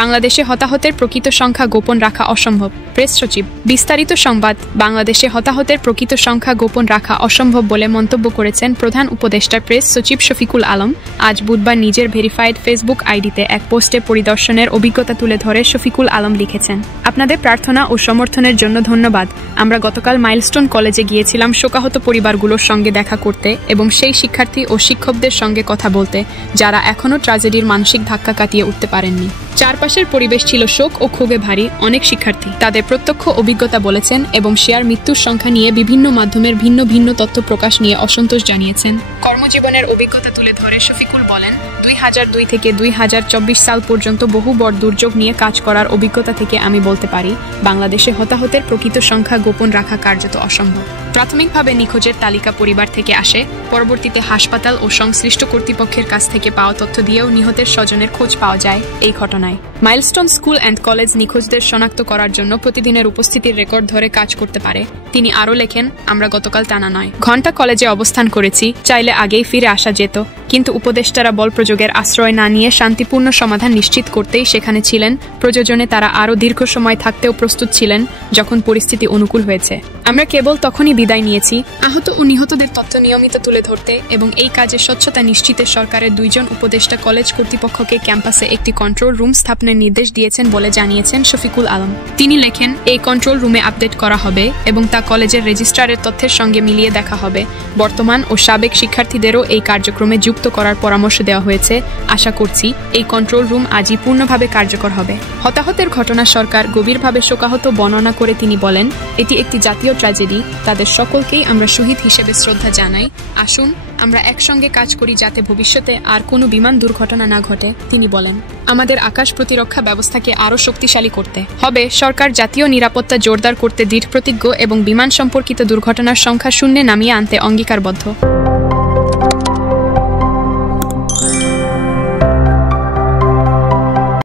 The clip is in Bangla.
বাংলাদেশে হতাহতের প্রকৃত সংখ্যা গোপন রাখা অসম্ভব। প্রেস সচিব। বিস্তারিত সংবাদ। বাংলাদেশে হতাহতের প্রকৃত সংখ্যা গোপন রাখা অসম্ভব বলে মন্তব্য করেছেন প্রধান উপদেষ্টা প্রেস সচিব শফিকুল আলম। আজ বুধবার নিজের ভেরিফাইড ফেসবুক আইডিতে এক পোস্টে পরিদর্শনের অভিজ্ঞতা তুলে ধরে শফিকুল আলম লিখেছেন, আপনাদের প্রার্থনা ও সমর্থনের জন্য ধন্যবাদ। আমরা গতকাল মাইলস্টোন কলেজে গিয়েছিলাম শোকাহত পরিবারগুলোর সঙ্গে দেখা করতে এবং সেই শিক্ষার্থী ও শিক্ষকদের সঙ্গে কথা বলতে যারা এখনও ট্র্যাজেডির মানসিক ধাক্কা কাটিয়ে উঠতে পারেননি। চারপাশের পরিবেশ ছিল শোক ও ক্ষোভে ভারী। অনেক শিক্ষার্থী তাদের প্রত্যক্ষ অভিজ্ঞতা বলেছেন এবং শেয়ার মৃত্যুর সংখ্যা নিয়ে বিভিন্ন মাধ্যমের ভিন্ন ভিন্ন তথ্য প্রকাশ নিয়ে অসন্তোষ জানিয়েছেন। কর্মজীবনের অভিজ্ঞতা তুলে ধরে শফিকুল বলেন, 2002 থেকে 2024 সাল পর্যন্ত বহু বড় দুর্যোগ নিয়ে কাজ করার অভিজ্ঞতা থেকে আমি বলতে পারি, বাংলাদেশে হতাহতের প্রকৃত সংখ্যা গোপন রাখা কার্যত অসম্ভব। প্রাথমিকভাবে নিখোঁজের তালিকা পরিবার থেকে আসে, পরবর্তীতে হাসপাতাল ও সংশ্লিষ্ট কর্তৃপক্ষের কাছ থেকে পাওয়া তথ্য দিয়েও নিহতের স্বজনের খোঁজ পাওয়া যায়। এই ঘটনায় মাইলস্টোন স্কুল অ্যান্ড কলেজ নিখোঁজদের শনাক্ত করার জন্য প্রতিদিনের উপস্থিতির রেকর্ড ধরে কাজ করতে পারে। তিনি আরও লেখেন, আমরা গতকাল টানা 9 ঘণ্টা কলেজে অবস্থান করেছি, চাইলে আগেই ফিরে আসা যেত, কিন্তু উপদেষ্টারা বল প্রয়োগের আশ্রয় না নিয়ে শান্তিপূর্ণ সমাধান নিশ্চিত করতেই সেখানে ছিলেন। প্রয়োজনে তারা আরও দীর্ঘ সময় থাকতেও প্রস্তুত ছিলেন যখন পরিস্থিতি অনুকূল হয়েছে। আমরা কেবল তখনই বিদায় নিয়েছি আহত ও নিহতদের তথ্য নিয়মিত তুলে ধরতে এবং এই কাজে স্বচ্ছতা নিশ্চিতে সরকারের 2 জন উপদেষ্টা কলেজ কর্তৃপক্ষকে ক্যাম্পাসে একটি কন্ট্রোল রুম স্থাপনের নির্দেশ দিয়েছেন বলে জানিয়েছেন শফিকুল আলম। তিনি লেখেন, এই কন্ট্রোল রুমে আপডেট করা হবে এবং তা কলেজের রেজিস্ট্রারের তথ্যের সঙ্গে মিলিয়ে দেখা হবে। বর্তমান ও সাবেক শিক্ষার্থীদেরও এই কার্যক্রমে যুক্ত করার পরামর্শ দেওয়া হয়েছে। আশা করছি এই কন্ট্রোল রুম আজই পূর্ণভাবে কার্যকর হবে। হতাহতের ঘটনা সরকার গভীরভাবে শোকাহত বর্ণনা করে তিনি বলেন, এটি একটি জাতীয় ট্র্যাজেডি। তাদের সকলকেই আমরা শহীদ হিসেবে শ্রদ্ধা জানাই। আসুন আমরা একসঙ্গে কাজ করি যাতে ভবিষ্যতে আর কোনো বিমান দুর্ঘটনা না ঘটে। তিনি বলেন, আমাদের আকাশ প্রতিরক্ষা ব্যবস্থাকে আরও শক্তিশালী করতে হবে। সরকার জাতীয় নিরাপত্তা জোরদার করতে দৃঢ়প্রতিজ্ঞ এবং বিমান সম্পর্কিত দুর্ঘটনার সংখ্যা শূন্যে নামিয়ে আনতে অঙ্গীকারবদ্ধ।